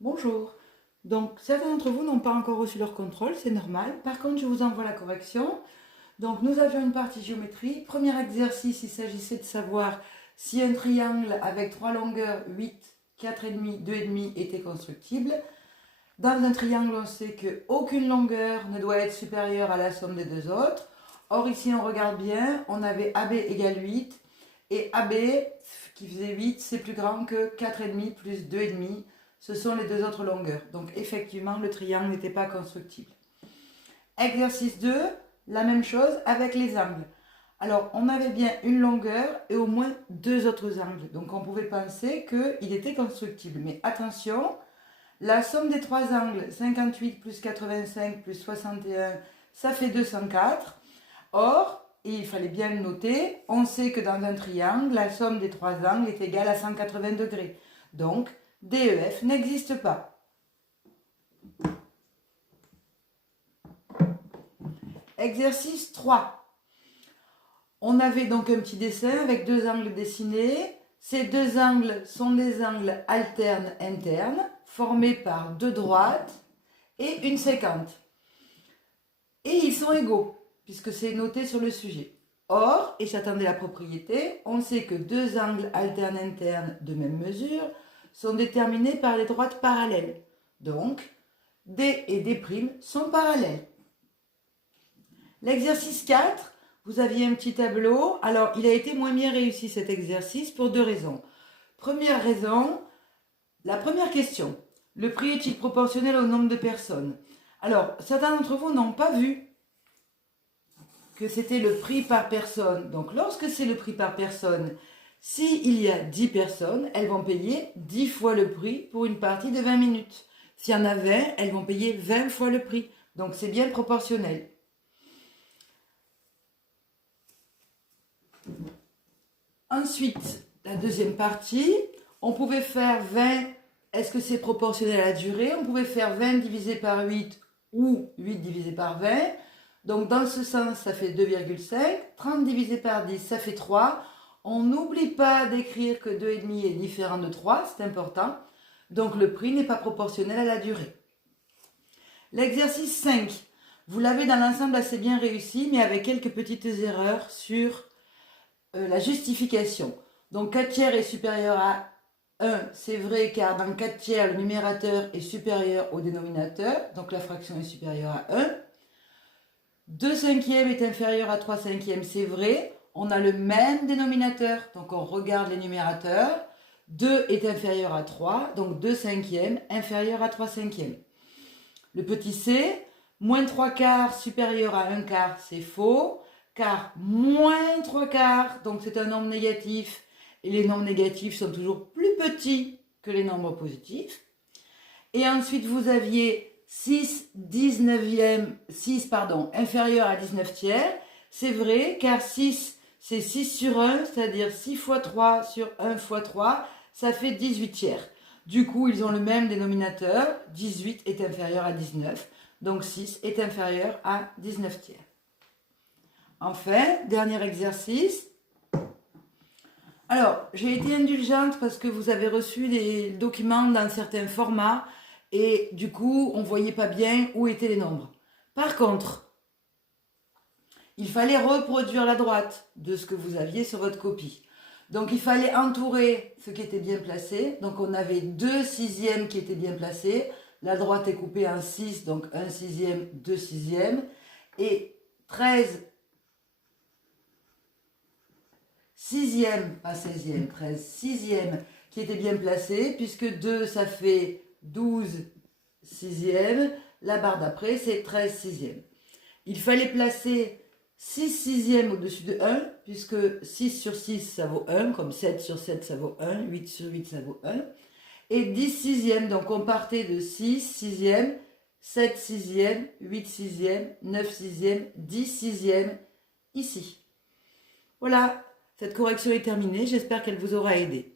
Bonjour. Donc, certains d'entre vous n'ont pas encore reçu leur contrôle, c'est normal. Par contre, je vous envoie la correction. Donc, nous avions une partie géométrie. Premier exercice, il s'agissait de savoir si un triangle avec trois longueurs, 8, 4,5, 2,5 était constructible. Dans un triangle, on sait qu'aucune longueur ne doit être supérieure à la somme des deux autres. Or, ici, on regarde bien, on avait AB égale 8. Et AB, qui faisait 8, c'est plus grand que 4,5 plus 2,5. Ce sont les deux autres longueurs. Donc, effectivement, le triangle n'était pas constructible. Exercice 2, la même chose avec les angles. Alors, on avait bien une longueur et au moins deux autres angles. Donc, on pouvait penser qu'il était constructible. Mais attention, la somme des trois angles, 58 plus 85 plus 61, ça fait 204. Or, et il fallait bien le noter, on sait que dans un triangle, la somme des trois angles est égale à 180 degrés. Donc, DEF n'existe pas. Exercice 3. On avait donc un petit dessin avec deux angles dessinés. Ces deux angles sont des angles alternes internes, formés par deux droites et une séquente. Et ils sont égaux, puisque c'est noté sur le sujet. Or, et j'attendais la propriété, on sait que deux angles alternes internes de même mesure sont déterminés par les droites parallèles. Donc, D et D' sont parallèles. L'exercice 4, vous aviez un petit tableau. Alors, il a été moins bien réussi cet exercice pour deux raisons. Première raison, la première question. Le prix est-il proportionnel au nombre de personnes? Alors, certains d'entre vous n'ont pas vu que c'était le prix par personne. Donc, lorsque c'est le prix par personne, s'il y a 10 personnes, elles vont payer 10 fois le prix pour une partie de 20 minutes. S'il y en a 20, elles vont payer 20 fois le prix. Donc, c'est bien proportionnel. Ensuite, la deuxième partie, on pouvait faire 20, est-ce que c'est proportionnel à la durée? On pouvait faire 20 divisé par 8 ou 8 divisé par 20. Donc dans ce sens, ça fait 2,5. 30 divisé par 10, ça fait 3. On n'oublie pas d'écrire que 2,5 est différent de 3, c'est important. Donc le prix n'est pas proportionnel à la durée. L'exercice 5, vous l'avez dans l'ensemble assez bien réussi, mais avec quelques petites erreurs sur la justification. Donc 4 tiers est supérieur à 1, c'est vrai car dans 4 tiers, le numérateur est supérieur au dénominateur, donc la fraction est supérieure à 1. 2 cinquièmes est inférieur à 3 cinquièmes, c'est vrai, on a le même dénominateur, donc on regarde les numérateurs. 2 est inférieur à 3, donc 2 cinquièmes inférieur à 3 cinquièmes. Le petit c, moins 3 quarts supérieur à 1 quart, c'est faux, car moins 3 quarts, donc c'est un nombre négatif, et les nombres négatifs sont toujours plus petits que les nombres positifs. Et ensuite, vous aviez 6 inférieur à 19 tiers. C'est vrai, car 6, c'est 6 sur 1, c'est-à-dire 6 fois 3 sur 1 fois 3, ça fait 18 tiers. Du coup, ils ont le même dénominateur, 18 est inférieur à 19, donc 6 est inférieur à 19 tiers. Enfin, dernier exercice. Alors, j'ai été indulgente parce que vous avez reçu des documents dans certains formats et du coup, on ne voyait pas bien où étaient les nombres. Par contre, il fallait reproduire la droite de ce que vous aviez sur votre copie. Donc, il fallait entourer ce qui était bien placé. Donc, on avait 2 sixièmes qui étaient bien placés. La droite est coupée en 6, donc 1 sixième, 2 sixièmes. Et 13 sixième, pas 16e, 13 sixième qui était bien placé, puisque 2 ça fait 12 sixièmes, la barre d'après c'est 13 sixièmes. Il fallait placer 6 sixièmes au-dessus de 1, puisque 6 sur 6 ça vaut 1, comme 7 sur 7 ça vaut 1, 8 sur 8 ça vaut 1, et 10 sixièmes, donc on partait de 6 sixièmes, 7 sixièmes, 8 sixièmes, 9 sixièmes, 10 sixièmes, ici. Voilà. Cette correction est terminée, j'espère qu'elle vous aura aidé.